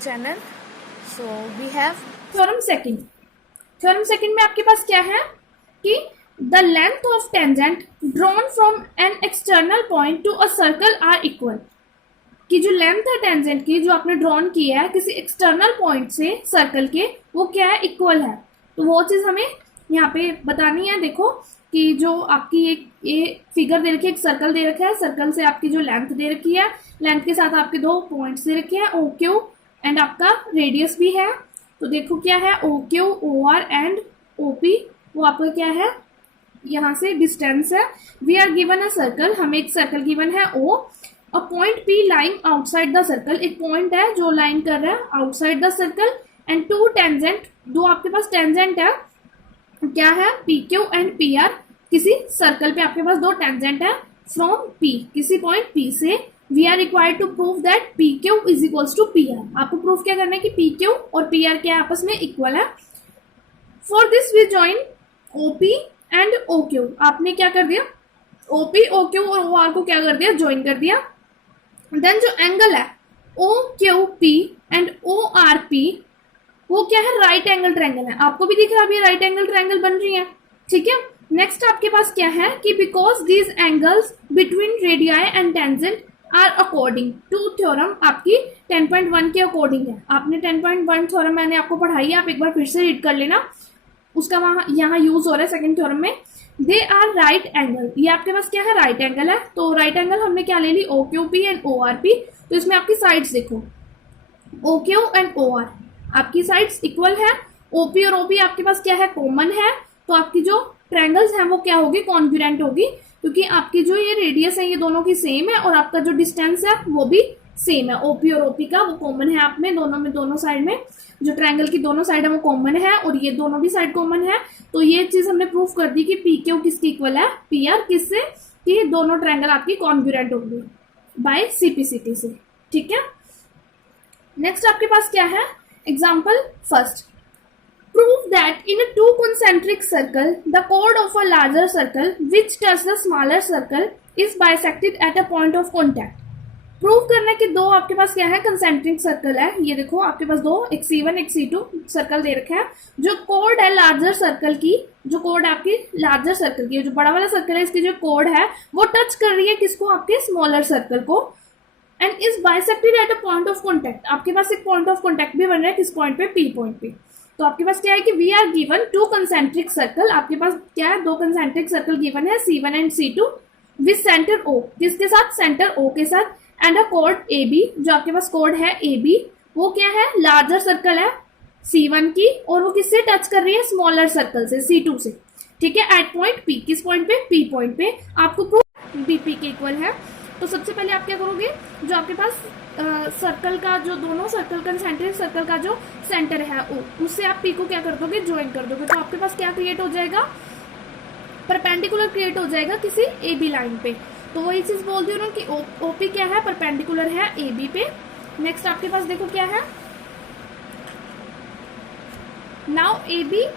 channel. So we have theorem second. Theorem second में आपके पास क्या है कि the length of tangent drawn from an external point to a circle are equal. कि जो लेंथ है टेंजेंट की जो आपने ड्रॉन किया है किसी एक्सटर्नल पॉइंट से सर्कल के, वो क्या है, इक्वल है. तो वो चीज हमें यहाँ पे बतानी है. देखो कि जो आपकी एक ये फिगर दे रखी है, एक सर्कल दे रखा है, सर्कल से आपकी जो लेंथ दे रखी है, लेंथ के साथ आपके दो पॉइंट्स दे रखे हैं ओ क्यू एंड आपका रेडियस भी है. तो देखो क्या है, O Q, O R and O P, वो आपका क्या है, यहाँ से डिस्टेंस है. We are given a circle, हमें एक सर्कल गिवन है O. A point P lying outside the circle, एक पॉइंट है जो लाइन कर रहा है outside the circle. And two tangent, दो आपके पास टेंजेंट है, क्या है, P Q and P R. किसी सर्कल पे आपके पास दो टेंजेंट है फ्रॉम पी, किसी पॉइंट पी से. We are required to prove that P Q is equals to P R. आपको प्रूफ क्या करना है कि पी क्यू और पी आर क्या आपस में इक्वल है. For this we join O P and O Q. आपने क्या कर दिया, ओपी, ओ क्यू और ओ आर को क्या कर दिया, ज्वाइन कर दिया. देन जो एंगल है O Q P and O R P, वो क्या है, राइट एंगल ट्रायंगल है. आपको भी दिख रहा है राइट एंगल ट्रायंगल बन रही है. ठीक है. नेक्स्ट आपके पास क्या है कि because these angles between radii and tangent are according to theorem, आपकी 10.1 के अकॉर्डिंग है. आपने 10.1 थ्योरम मैंने आपको पढ़ाई है, आप एक बार फिर से रीड कर लेना. उसका वहां यहाँ यूज हो रहा है सेकंड थ्योरम में. दे आर राइट एंगल, ये आपके पास क्या है, राइट एंगल है. तो राइट एंगल हमने क्या ले ली, O Q P and O R P. तो इसमें आपकी साइड्स देखो, O Q and O R आपकी साइड्स इक्वल है. ओपी और ओपी आपके पास क्या है, कॉमन है. तो आपकी जो ट्रायंगल्स हैं वो क्या होगी, कॉन्ग्रुएंट होगी, क्योंकि आपकी जो ये रेडियस है ये दोनों की सेम है और आपका जो डिस्टेंस है वो भी सेम है. ओपी और ओपी का वो कॉमन है आप में दोनों में, दोनों साइड में जो ट्रायंगल की दोनों साइड है वो कॉमन है और ये दोनों भी साइड कॉमन है. तो ये चीज हमने प्रूफ कर दी कि पी क्यू किसकी इक्वल है, पी आर किससे, कि दोनों ट्रायंगल आपकी कॉन्ग्रुएंट होंगे बाय सीपीसीटी से. ठीक है. नेक्स्ट आपके पास क्या है, example first. Prove that in a two concentric circle, the chord of a larger circle which touches the smaller circle is bisected at a point of contact. Prove करना है कि दो आपके पास क्या है, कंसेंट्रिक सर्कल है. ये देखो आपके पास दो, एक C1 एक C2 सर्कल दे रखे हैं. जो कोड है लार्जर सर्कल की, जो कोड है आपकी लार्जर सर्कल की, जो बड़ा वाला सर्कल है इसकी जो कोड है वो टच कर रही है किसको, आपके स्मॉलर सर्कल को. And is bisected at a point of contact. आपके पास एक पॉइंट ऑफ कॉन्टैक्ट भी बन रहा है किस पॉइंट पे, पी पॉइंट पे. तो आपके पास क्या है कि we are given two concentric circle. आपके पास क्या है, दो कंसेंट्रिक सर्कल गिवन है C1 and C2 with centre O, किसके साथ, सेंटर O के साथ. एंड अ कोड AB, जो आपके पास कोड है AB, वो क्या है, लार्जर सर्कल है C1 की और वो किससे टच कर रही है, स्मॉलर सर्कल से C2 से. ठीक है. एट पॉइंट P, किस पॉइंट पे, P पॉइंट पे. आपको प्रूफ BP के इक्वल है. तो सबसे पहले आप क्या करोगे, जो आपके पास सर्कल का जो दोनों सर्कल कंसेंट्रिक सर्कल का जो सेंटर है ओ, उससे आप पी को क्या कर दोगे, ज्वाइन कर दोगे. तो आपके पास क्या क्रिएट हो जाएगा, परपेंडिकुलर क्रिएट हो जाएगा किसी ए बी लाइन पे. तो वही चीज बोल दी उन्होंने कि ओपी क्या है, परपेंडिकुलर है ए बी पे. नेक्स्ट आपके पास देखो क्या है, now A B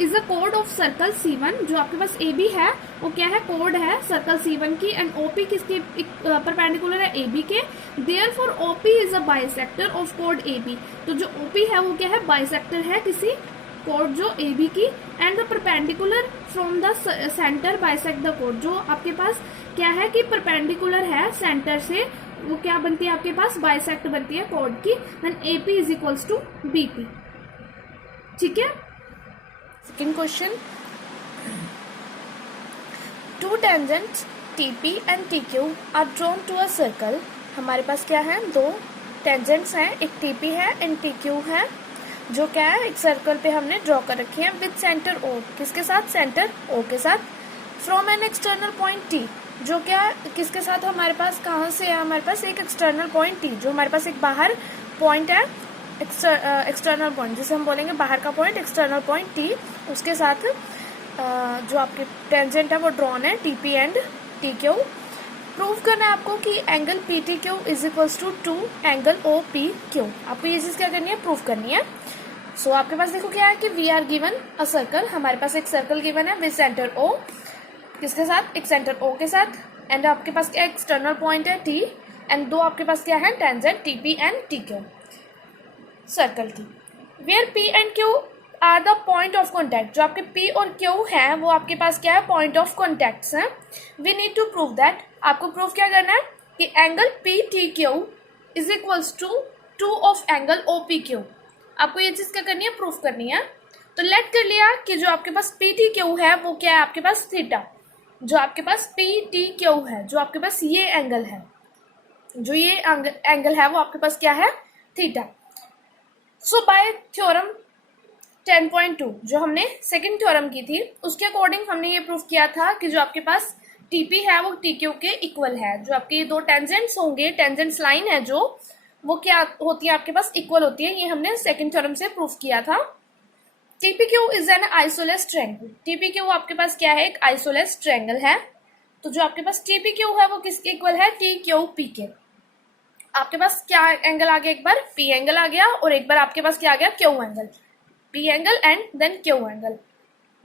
is the कोड ऑफ सर्कल C1. जो आपके पास ए बी है वो क्या है, कोड है सर्कल C1 की. एंड ओपी किसकी परपेंडिकुलर है AB के. Therefore OP is a bisector of code AB. तो जो ओपी है वो क्या है, बाइसेक्टर है किसी कोड जो AB की. And the perpendicular from the centre bisect the code. जो आपके पास क्या है कि परपेंडिकुलर है सेंटर से, वो क्या बनती है आपके पास, बाइसेक्ट बनती है कोड की. And AP is equals to BP. ठीक है. second question. Two tangents TP and TQ are drawn to a circle. हमारे पास क्या है, दो टेंजेंट्स हैं, एक TP है एंड TQ है, जो क्या है एक सर्कल पे हमने ड्रॉ कर रखी है विद सेंटर O, किसके साथ, सेंटर O के साथ. From an external point T, जो क्या किसके साथ हमारे पास, कहाँ से है हमारे पास, एक एक्सटर्नल पॉइंट T, जो हमारे पास एक बाहर पॉइंट है, एक्सटर्नल पॉइंट जिसे हम बोलेंगे बाहर का पॉइंट, एक्सटर्नल पॉइंट T, उसके साथ जो आपके टेंजेंट है वो ड्रॉन है TP एंड TQ. प्रूव करना है आपको कि angle PTQ is equals to angle OPQ. आपको ये चीज क्या करनी है, प्रूव करनी है. सो आपके पास देखो क्या है कि we are given a circle. हमारे पास एक सर्कल गिवन है विद सेंटर O, किसके साथ, एक सेंटर O के साथ. एंड आपके पास क्या एक्सटर्नल पॉइंट है T. एंड दो आपके पास क्या है, tangent TP and TQ. Circle की। Where P and Q are the point of contact, जो आपके P और Q हैं वो आपके पास क्या है, पॉइंट ऑफ कॉन्टैक्ट्स हैं। We need to prove that, आपको प्रूव क्या करना है कि angle PTQ is equals to 2 of angle OPQ। आपको ये चीज़ क्या करनी है, प्रूफ करनी है। तो लेट कर लिया कि जो आपके पास PTQ है वो क्या है आपके पास थीटा, जो आपके पास PTQ है, जो आपके पास ये एंगल है, जो ये एंगल है वो आपके पास क्या है, थीटा। सो बाय थ्योरम 10.2 जो हमने सेकंड थ्योरम की थी उसके अकॉर्डिंग हमने ये प्रूफ किया था कि जो आपके पास TP है वो TQ के इक्वल है। जो आपके ये दो टेंजेंट्स होंगे, टेंजेंट्स लाइन है जो, वो क्या होती है आपके पास, इक्वल होती है। ये हमने सेकंड थ्योरम से प्रूफ किया था। TPQ is an isosceles triangle, TPQ आपके पास क्या है, एक आइसोलेस ट्रायंगल है। तो जो आपके पास TPQ है वो किसके इक्वल है, TQP के। आपके पास क्या एंगल आ गया, एक बार P एंगल आ गया और एक बार आपके पास क्या आ गया, Q angle. P angle and then Q angle,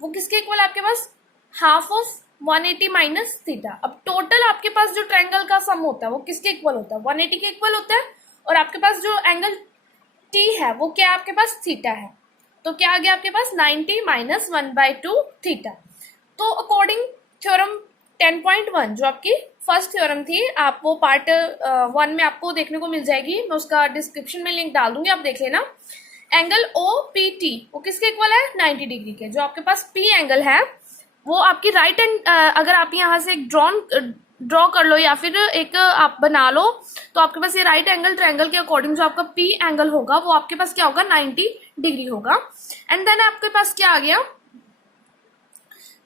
वो किसके इक्वल आपके पास, हाफ ऑफ 180 माइनस थीटा। अब टोटल आपके पास जो ट्रायंगल का सम होता है वो किसके इक्वल होता है, 180 के इक्वल होता है। और आपके पास जो एंगल T है वो क्या आपके पास, थीटा है। तो क्या आ गया आपके पास, 90 माइनस 1/2 थीटा। तो अकॉर्डिंग थ्योरम 10.1 जो आपकी फर्स्ट थ्योरम थी, आप वो पार्ट 1 में आपको देखने को मिल जाएगी, मैं उसका डिस्क्रिप्शन में लिंक डाल दूंगी, आप देख लेना। एंगल OPT वो किसके इक्वल है, 90 डिग्री के। जो आपके पास P एंगल है वो आपकी राइट एंड, अगर आप यहाँ से एक ड्रॉ कर लो या फिर एक आप बना लो, तो आपके पास ये राइट एंगल ट्रायंगल के अकॉर्डिंग जो आपका P एंगल होगा वो आपके पास क्या होगा, 90 डिग्री होगा। एंड देन आपके पास क्या आ गया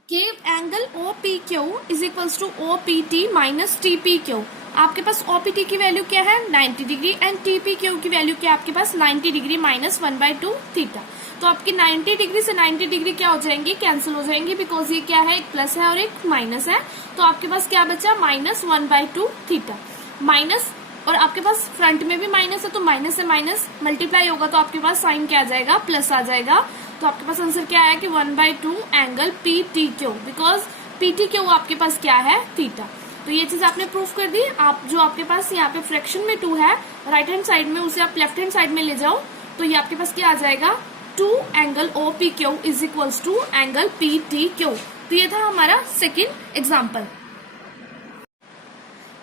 कि angle OPQ is equals to OPT minus TPQ। आपके पास OPT की वैल्यू क्या है, 90 डिग्री, एंड TPQ की वैल्यू क्या है आपके पास, 90 डिग्री माइनस 1/2 थीटा। तो आपकी 90 डिग्री से 90 डिग्री क्या हो जाएंगी, कैंसिल हो जाएंगी, बिकॉज ये क्या है, एक प्लस है और एक माइनस है। तो आपके पास क्या बचा, माइनस 1/2 थीटा। माइनस, और आपके पास फ्रंट में भी माइनस है तो माइनस से माइनस मल्टीप्लाई होगा तो आपके पास साइन क्या आ जाएगा, प्लस आ जाएगा। तो आपके पास आंसर क्या आया कि 1/2 एंगल PTQ, बिकॉज PTQ आपके पास क्या है, थीटा। तो ये चीज आपने प्रूफ कर दी। आप जो आपके पास यहाँ पे फ्रैक्शन में 2 है राइट हैंड साइड में, उसे आप लेफ्ट हैंड साइड में ले जाओ तो ये आपके पास क्या आ जाएगा, 2 angle OPQ is equals to angle PTQ। तो ये था हमारा सेकेंड एग्जाम्पल।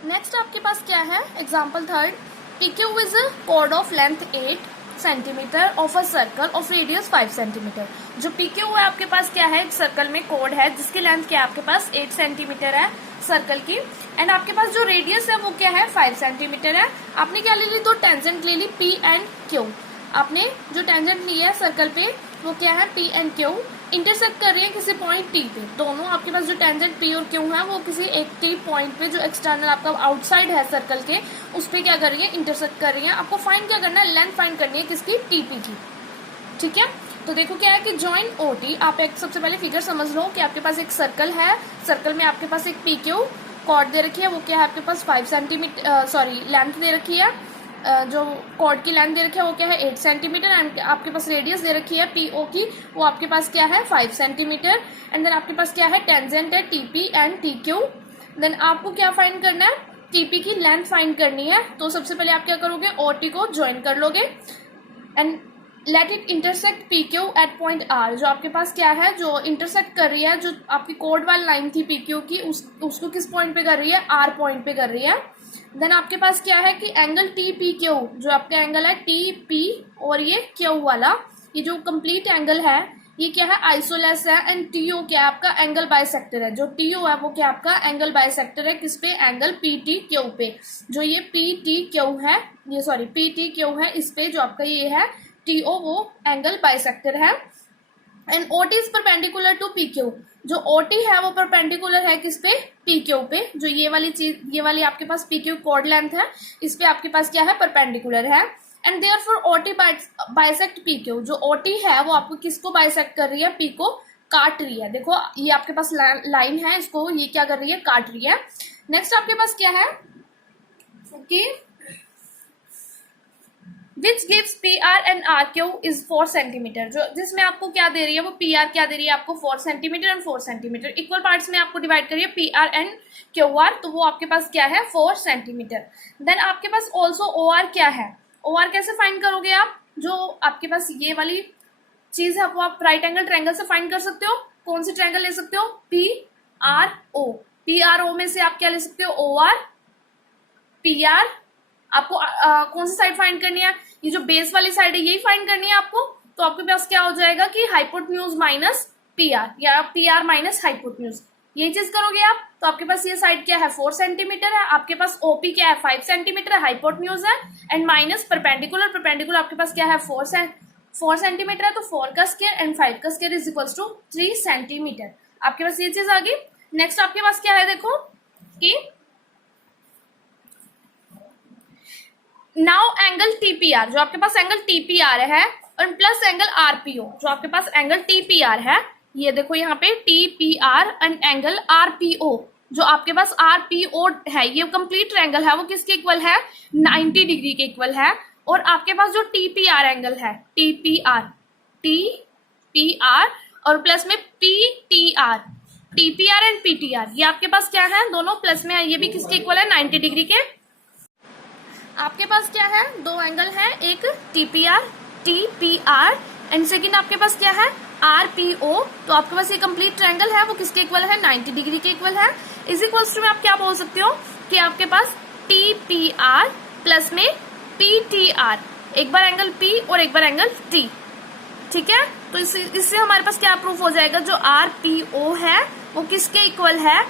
नेक्स्ट आपके पास क्या है, example third. PQ is a cord of length 8 centimetre of a circle of radius 5 centimetre. जो PQ है आपके पास क्या है, एक सर्कल में कोड है जिसकी लेंथ क्या है आपके पास 8 सेंटीमीटर है सर्कल की, एंड आपके पास जो रेडियस है वो क्या है, 5 सेंटीमीटर है। आपने क्या ले ली, दो टेंजेंट ले ली P एंड Q। आपने जो टेंजेंट लिया है सर्कल पे वो क्या है, P एंड Q इंटरसेक्ट कर रही है किसी पॉइंट T पे। दोनों आपके पास जो टेंजेंट P और Q है वो किसी एक T पॉइंट पे जो एक्सटर्नल आपका आउटसाइड है सर्कल के, उस पे क्या कर रही है, इंटरसेक्ट कर रही है। आपको फाइंड क्या करना है, लेंथ फाइंड करनी है किसकी, TP की। ठीक है, तो देखो क्या है कि जॉइन OT, आप एक सबसे पहले फिगर समझ लो कि आपके पास एक सर्कल है, सर्कल में आपके पास एक PQ कॉर्ड दे रखी है, वो क्या है आपके पास 5 सेंटीमीटर सॉरी लेंथ दे रखी है। जो कॉर्ड की लेंथ दे रखी है वो क्या है 8 सेंटीमीटर, एंड आपके पास रेडियस दे रखी है PO की, वो आपके पास क्या है 5 सेंटीमीटर। एंड देन आपके पास क्या है, टेंजेंट है TP एंड TQ। देन आपको क्या फाइंड करना है, TP की लेंथ फाइंड करनी है। तो सबसे पहले आप क्या करोगे, OT को ज्वाइन कर लोगे and let it intersect PQ at point R। जो आपके पास क्या है, जो इंटरसेक्ट कर रही है, जो आपकी कोड वाली लाइन थी PQ की, उसको किस पॉइंट पे कर रही है, R पॉइंट पे कर रही है। देन आपके पास क्या है कि एंगल TPQ, जो आपका एंगल है TP और ये Q वाला, ये जो कंप्लीट एंगल है ये क्या है, आइसोलेस है। एंड TO क्या है आपका, एंगल बाइसेक्टर है। जो TO है वो क्या आपका एंगल बाइसेक्टर है, किस पे, एंगल PTQ पे। जो ये PTQ है, ये सॉरी PTQ है, इस पे जो आपका ये है TO वो एंगल बाइसेक्टर है। And OT is perpendicular to PQ। जो OT है वो परपेंडिकुलर है किस पे, PQ पे। जो ये वाली चीज, ये वाली आपके पास PQ कॉर्ड लेंथ है, इस पे आपके पास क्या है, परपेंडिकुलर है। And therefore OT bisect PQ। जो OT है वो आपको किसको बाइसेक्ट कर रही है, P को काट रही है। देखो ये आपके पास लाइन है, इसको ये क्या कर रही है, काट रही है। नेक्स्ट आपके पास क्या है कि which gives PR and RQ is 4 centimetre. जो जिसमें आपको क्या दे रही है, वो PR क्या दे रही है आपको 4 centimetre and 4 centimetre. Equal parts में आपको डिवाइड करिए PR एंड QR, तो वो आपके पास क्या है 4 सेंटीमीटर। देन आपके पास ऑल्सो OR क्या है, OR कैसे फाइंड करोगे आप, जो आपके पास ये वाली चीज है वो आप राइट एंगल ट्रायंगल से फाइंड कर सकते हो। कौन सी ट्रायंगल ले सकते हो? PRO। PRO में से आप क्या ले सकते हो? OR, PR। आपको कौन सी साइड फाइंड करनी है? ये जो बेस वाली साइड है यही फाइंड करनी है आपको। तो आपके पास क्या हो जाएगा कि हाइपोटेन्यूज माइनस PR या PR माइनस हाइपोटेन्यूज, यही चीज करोगे आप। तो आपके पास ये साइड क्या है? 4 सेंटीमीटर है। आपके पास OP क्या है? 5 सेंटीमीटर है, हाइपोटेन्यूज है। एंड माइनस परपेंडिकुलर, परपेंडिकुलर आपके पास क्या है? 4 सेंटीमीटर है। तो 4 का स्क्वायर एंड 5 का square is equals to 3 centimetre. आपके पास ये चीज आ गई। नेक्स्ट आपके पास क्या है? देखो कि नाउ एंगल TPR, जो आपके पास एंगल TPR है, और प्लस एंगल RPO, जो आपके पास एंगल TPR है। ये देखो यहाँ पे TPR एंड एंगल RPO, जो आपके पास RPO है, ये कंप्लीट ट्रायंगल है, वो किसके इक्वल है? 90 डिग्री के इक्वल है। और आपके पास जो TPR एंगल है, TPR और प्लस में PTR, TPR एंड PTR, ये आपके पास क्या है? दोनों प्लस में है। ये भी किसके इक्वल है? 90 डिग्री के। आपके पास क्या है? दो एंगल है, एक TPR एंड सेकंड आपके पास क्या है? RPO। तो आपके पास ये कंप्लीट ट्रायंगल है, वो किसके इक्वल है? 90 डिग्री के इक्वल है। इज इक्वल्स टू में आप क्या बोल सकते हो कि आपके पास TPR प्लस में PTR, एक बार एंगल P और एक बार एंगल T, ठीक है। तो इससे हमारे पास क्या प्रूफ हो जाएगा? जो RPO है वो किसके इक्वल है?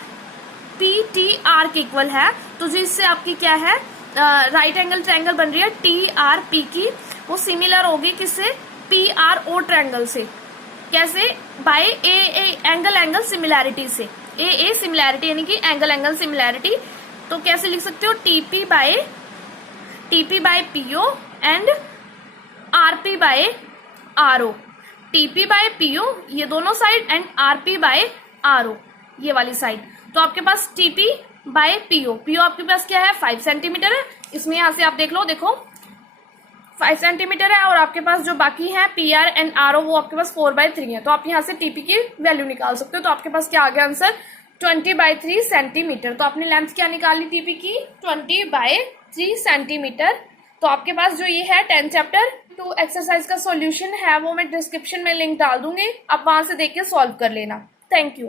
PTR के इक्वल है। तो जो इससे आपकी क्या है? राइट एंगल ट्रायंगल बन रही है TRP की, वो सिमिलर होगी किससे? PRO ट्रायंगल से। कैसे? बाय एंगल सिमिलैरिटी से। ए सिमिलैरिटी यानी कि एंगल सिमिलैरिटी। तो कैसे लिख सकते हो? TP by PO and RP by RO। TP by PO ये दोनों side and RP by RO ये वाली साइड। तो आपके पास TP बाय PO आपके पास क्या है? 5 सेंटीमीटर है। इसमें यहां से आप देख लो, देखो 5 सेंटीमीटर है। और आपके पास जो बाकी है PR एंड RO वो आपके पास 4/3 है। तो आप यहाँ से TP की वैल्यू निकाल सकते हो। तो आपके पास क्या आ गया आंसर? 20/3 सेंटीमीटर। तो आपने लेंथ क्या निकाली TP की? 20/3 सेंटीमीटर। तो आपके पास जो ये है 10 चैप्टर 2 एक्सरसाइज का सॉल्यूशन है, वो मैं डिस्क्रिप्शन में लिंक डाल दूंगी, आप वहां से देख के सॉल्व कर लेना। Thank you.